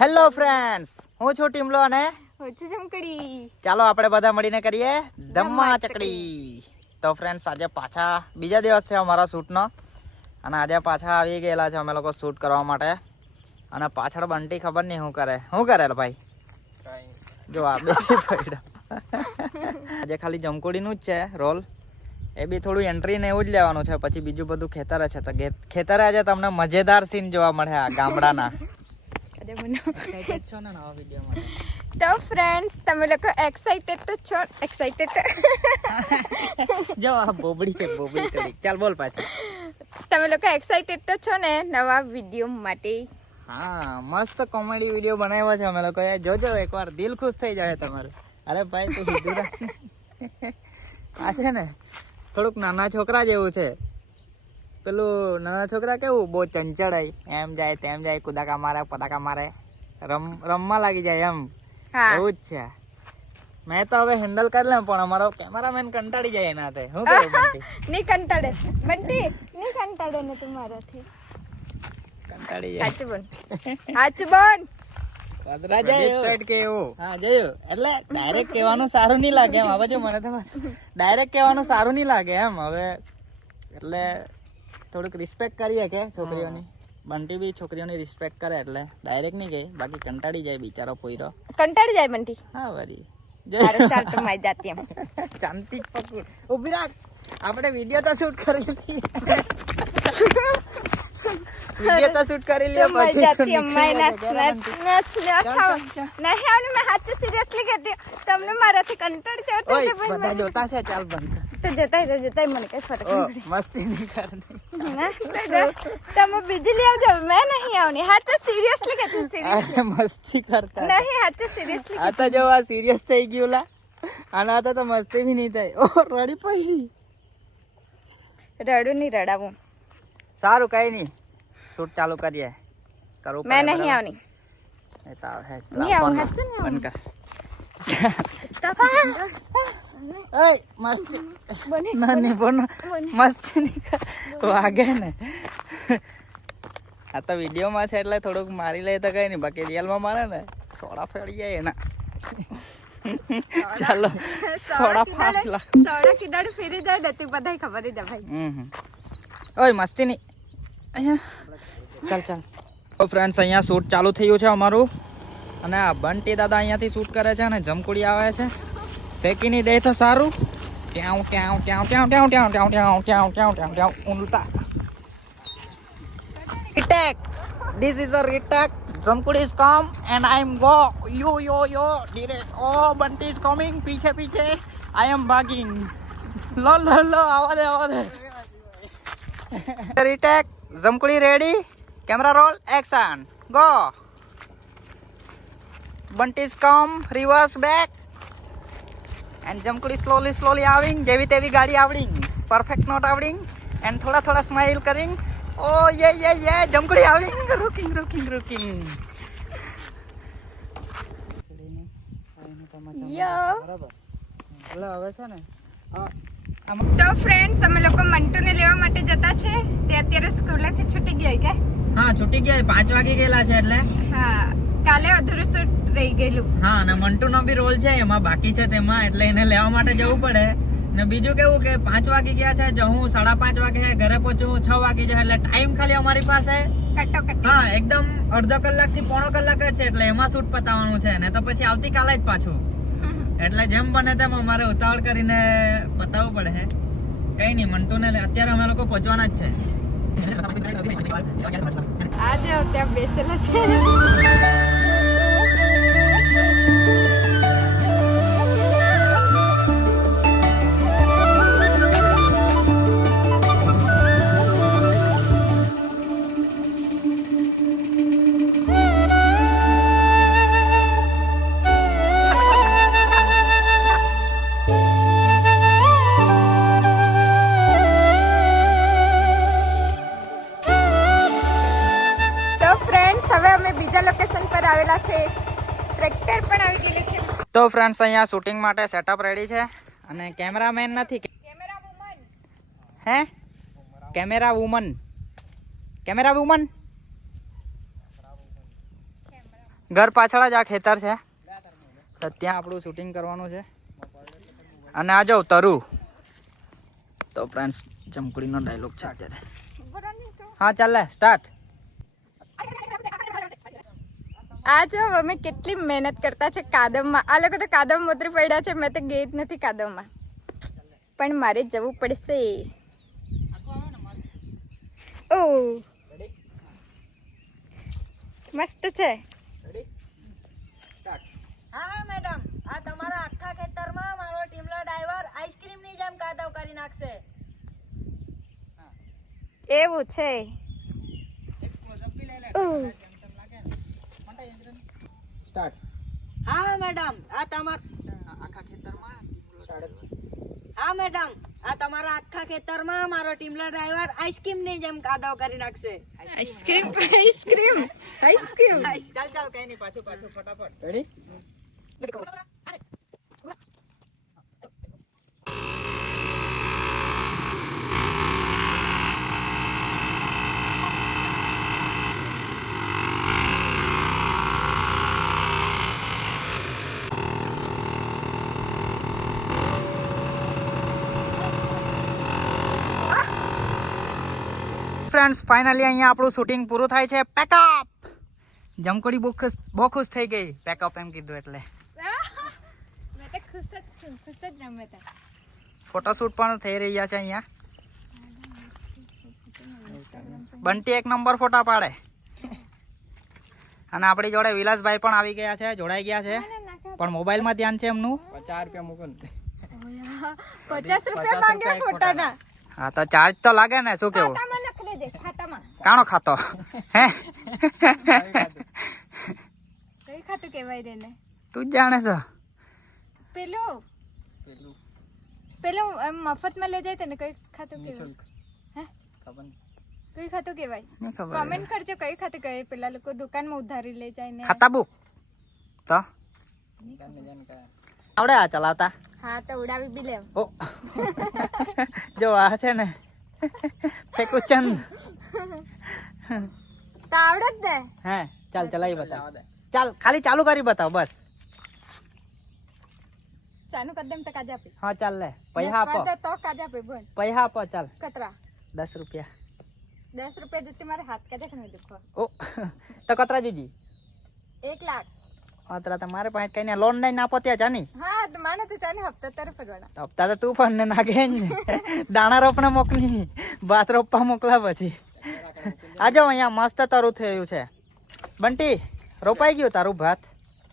Hello friends હું છું ટીમલો અને ચમકડી ચાલો આપણે બધા મળીને કરીએ ધમ્મા ધમ્મા ચકડી. તો ફ્રેન્ડ્સ આજે પાછા બીજા દિવસ છે અમારા શૂટનો. અને આજે પાછા આવી ગયેલા છે અમે લોકો શૂટ કરવા માટે. અને પાછળ બંટી ખબર નહીં શું કરે. શું કરે ભાઈ? જો આ બેસી પડ્યો. આજે ખાલી જમકુડીનું જ છે રોલ. એ બી થોડું એન્ટ્રી ને એવું જ લેવાનું છે. પછી બીજું બધું ખેતર છે. તો ખેતરે આજે તમને મજેદાર સીન જોવા મળે આ ગામડાના. અરે મને. એક્સાઇટેડ છો ને નવા વીડિયો તો ફ્રેન્ડ્સ તમે લોકો એક્સાઇટેડ તો છો? એક્સાઇટેડ જો આ બોબડી છે બોબડી કરી ચાલ બોલ પાછી. તમે લોકો એક્સાઇટેડ તો છો ને નવા વીડિયો માટે? હા મસ્ત કોમેડી વીડિયો બનાવ્યો છે અમે લોકોએ જોજો એકવાર દિલ ખુશ થઈ જાય તમારું. અરે ભાઈ તું સીધું આ છે ને થોડુંક નાના છોકરા જેવું છે. પેલું નાના છોકરા કેવું? બહુ ચંચળ હોય. એમ જાય તેમ જાય કુદાકા મારે પતાકા મારે. રમ રમવા લાગી જાય એમ. એવું જ છે. મેં તો હવે હેન્ડલ કરી લઉં પણ અમારો કેમેરામેન કંટાળી જાય એના હાથે. હું કરું બંટી? ની કંટાળે. બંટી ની કંટાળે ને તમારાથી કંટાળી જાય. સાચું બોલ. સાચું બોલ. પધરા જાય કે એવું? હા જયો એટલે ડાયરેક્ટ કહેવાનું સારું નહીં લાગે એમ. હવે જો મને તો ડાયરેક્ટ કહેવાનું સારું નહીં લાગે એમ. હવે એટલે થોડુંક રિસ્પેક્ટ કરીએ કે છોકરીઓની. બંટી બી છોકરીઓની રિસ્પેક્ટ કરે એટલે ડાયરેક્ટ નહીં ગઈ બાકી કંટાળી જાય બિચારો પોઈરો. કંટાળી જાય બંટી. હા વરી. ચાલ તો મારી જાતી એમ. શાંતિ પકડ. ઊભી રાખ. આપણે વીડિયો તો શૂટ કરી લીધી. વીડિયો તો શૂટ કરી લ્યો મારી પછી જાતી અમ્માઈ ના ના ના નહીં આવને મેં હાથ સિરિયસલી કહેતી. તમને મારાથી કંટાળ જાવ તો બધા જોતા છે ચાલ બંધ. તો જતાય તો જતાય મને કઈ ફરક ઓ, નહીં મસ્તી નહીં કરતી પડે ના, તો જો, તમે બીજી લઈ આવજો મેં નહીં આવની હા તો સિરિયસલી કહેતી સિરિયસલી અરે મસ્તી કરતા હતા. નહીં હા તો સિરિયસલી આ તો જો આ સિરિયસ થઈ ગયું લા આના તો તો મસ્તી બી નહીં થાય ઓ રડી પડી રડું નહીં રડાવું સારું કઈ નહીં શૂટ ચાલુ કરીએ કરવું મેં પડે નહીં બરાબર? આવની એ તો આવે. નહીં આવું, લાવ હાચું નહીં ફોન આવું. મસ્તી. બોનો. મસ્તી વાગે ને. આ તો વિડીયોમાં છે એટલે થોડુંક મારી લે તો કઈ નહીં. બાકી રિયલમાં મારે ને સોડા ફેડી જાય એના. ચાલો સોડા ફાટ લાખ સોડા કિડાડે ફેરી જાય ને બધાય ખબર જ ભાઈ ઓય મસ્તી નહીં અહીંયા. ચાલ ચાલ. ફ્રેન્ડ્સ અહીંયા શૂટ ચાલુ થયું છે અમારું. અને આ બંટી દાદા અહીંયાથી શૂટ કરે છે અને જમકુડી આવે છે ફેંકીની દે તો સારું ટ્યાઉં ટ્યાઉં ટ્યાઉં ટ્યાઉં ટ્યાઉં ટ્યાઉં ટ્યાઉં ક્યાં ટ્યાઉં ક્યાં ટ્યાઉં ક્યાં ઉલટા retake this is a retake Jamkudi is come and I am go you yo yo direct O Bunty is coming પીછે પીછે આઈ એમ ભાગિંગ લો લો લો આવા દે આવા દે retake Jamkudi ready camera roll action go Bunty come reverse back and Jamkudi slowly slowly આવing જેવી તેવી ગાડી આવડિંગ પરફેક્ટ નોટ આવડિંગ એન્ડ થોડા થોડા સ્માઇલ કરિંગ ઓ યે યે યે જમકડી આવડિંગ રૂકિંગ રૂકિંગ રૂકિંગ એટલે હવે છે ને તો ફ્રેન્ડ્સ અમે લોકો મંટુને લેવા માટે જતા છે. તે અત્યારે સ્કૂલેથી છૂટી ગયા કે હા છૂટી ગયા પાંચ વાગી ગયેલા છે એટલે. હા. કાલે અધૂરું શૂટ રહી ગયેલું. હા અને મંટુનો બી રોલ છે એમાં બાકી છે તેમાં એટલે એને લેવા માટે જવું પડે. ને બીજું કેવું કે પાંચ વાગી ગયા છે જો હું સાડા પાંચ વાગે ઘરે પહોંચું છ વાગી જાય એટલે ટાઈમ ખાલી અમારી પાસે. હા એકદમ અડધો કલાકથી પોણો કલાક જ છે એટલે એમાં શૂટ પતાવવાનું છે ને તો પછી આવતીકાલે જ પાછું. એટલે જેમ બને તેમ અમારે ઉતાવળ કરીને પતાવવું પડે. કઈ નહીં મંટુ લે- અત્યારે અમે લોકો પહોંચવાના જ છે. આજે અત્યારે બેસેલા છે. હવે અમે બીજા લોકેશન પર આવેલા છે. ટ્રેક્ટર પણ આવી ગયેલું છે. તો ફ્રેન્ડ્સ અહીંયા શૂટિંગ માટે સેટઅપ રેડી છે. અને કેમેરામેન નથી હે? કેમેરા વુમન કેમેરા વુમન ઘર પાછળ જ આ ખેતર છે. તો ત્યાં આપણું શૂટિંગ કરવાનું છે. અને આ જાઉં તરુ. તો ફ્રેન્ડ્સ ચમકડીનો ડાયલોગ છે અત્યારે હા ચાલે સ્ટાર્ટ આ જો અમે કેટલી મહેનત કરતા છે કાદમમાં આ લોકો તો કાદમ ઉતરી પડ્યા છે. મેં તો ગઈ જ નથી કાદમમાં પણ મારે જવું પડશે. ઓ. મસ્ત છે. હા મેડમ. આ તમારા આખા ખેતરમાં મારો ટીમલો ડ્રાઈવર આઈસ્ક્રીમની જેમ કાદવ કરી નાખશે. એવું છે. ઉહ. સ્ટાર્ટ. હા મેડમ. આ તમાર આખા ખેતરમાં હા મેડમ. આ તમારા આખા ખેતરમાં મારો ટીમલા ડ્રાઈવર આઈસ્ક્રીમની જેમ કાદવ કરી નાખશે. Ice cream ice cream ice cream. ચાલ ચાલ કઈ નહીં. પાછું પાછું ફટાફટ. રેડી ફ્રેન્ડ્સ ફાઇનલી અહીંયા આપણું શૂટિંગ પૂરું થાય છે. પેકઅપ જમકોડી બહુ ખુશ બહુ ખુશ થઈ ગઈ. પેકઅપ એમ કીધું એટલે. ફોટોશૂટ પણ થઈ રહ્યા છે અહીંયા. બંટી એક નંબર ફોટા પાડે. અને આપણી જોડે વિલાસભાઈ પણ આવી ગયા છે જોડાઈ ગયા છે. પણ મોબાઈલમાં ધ્યાન છે એમનું? પચાસ રૂપિયા મૂકો પચાસ રૂપિયા ફોટાના. હા તો ચાર્જ તો લાગે ને શું કેવું? કાણો ખાતો. હે? કઈ ખાતું કહેવાય રે ને તું જાણે તો પેલું? પેલું. એમ મફતમાં લઈ જાય તને કઈ ખાતું કહેવાય? હે? કઈ ખાતું કહેવાય? નહીં. કમેન્ટ કરજો કઈ ખાતું કહેવાય. પેલા લોકો દુકાનમાં ઉધારી લઈ જાય ને. ખાતા બુક. તો? આવડે આ ચલાવતા? હા તો ઉડાવી બી લેવ. જો આ છે ને. ફેંકું ચંદ. તો આવડે જ ને. હે ચાલ ચલાવી બતાવ. ચાલ ખાલી ચાલુ કરી બતાવ બસ. ચાનું કદમ તો કાજા આપે. હા ચાલ લે. પૈસા આપો. તો કાજા આપે બોલ. પૈસા આપો ચાલ. કતરા? દસ રૂપિયા. દસ રૂપિયા જતી મારે હાથ કાજે ખને નહીં ઓ તો કતરા જીજી? એક લાખ. અત્યારે તમારે પાસે કઈ લોન નહીં આપો ત્યાં જાની. હા તો માને તો ચાને હપ્તા તારે ફરવાના હપ્તા તો તું પણ ને નાખે દાણા રોપણા મોકલી ભાત રોપવા મોકલા પછી. આ જાઓ અહીંયા મસ્ત તારું થયું છે. બંટી રોપાઈ ગયું તારું ભાત?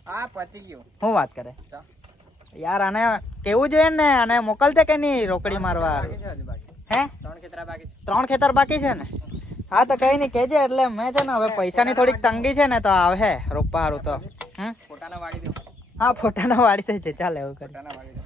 હા પતી ગયું. હું વાત કરે? યાર આને કેવું જોઈએ ને? અને મોકલતે કે નહીં રોકડી મારવા? હે? ત્રણ ખેતરા બાકી છે. ને? હા તો કઈ નહીં કેજે એટલે મેં છે ને હવે પૈસાની થોડીક તંગી છે ને તો આવે રોપવા હારું તો. હમ? ફોટાના વાળી દો. હા ફોટાનો વાળી છે ચાલે એવું કરી. દો.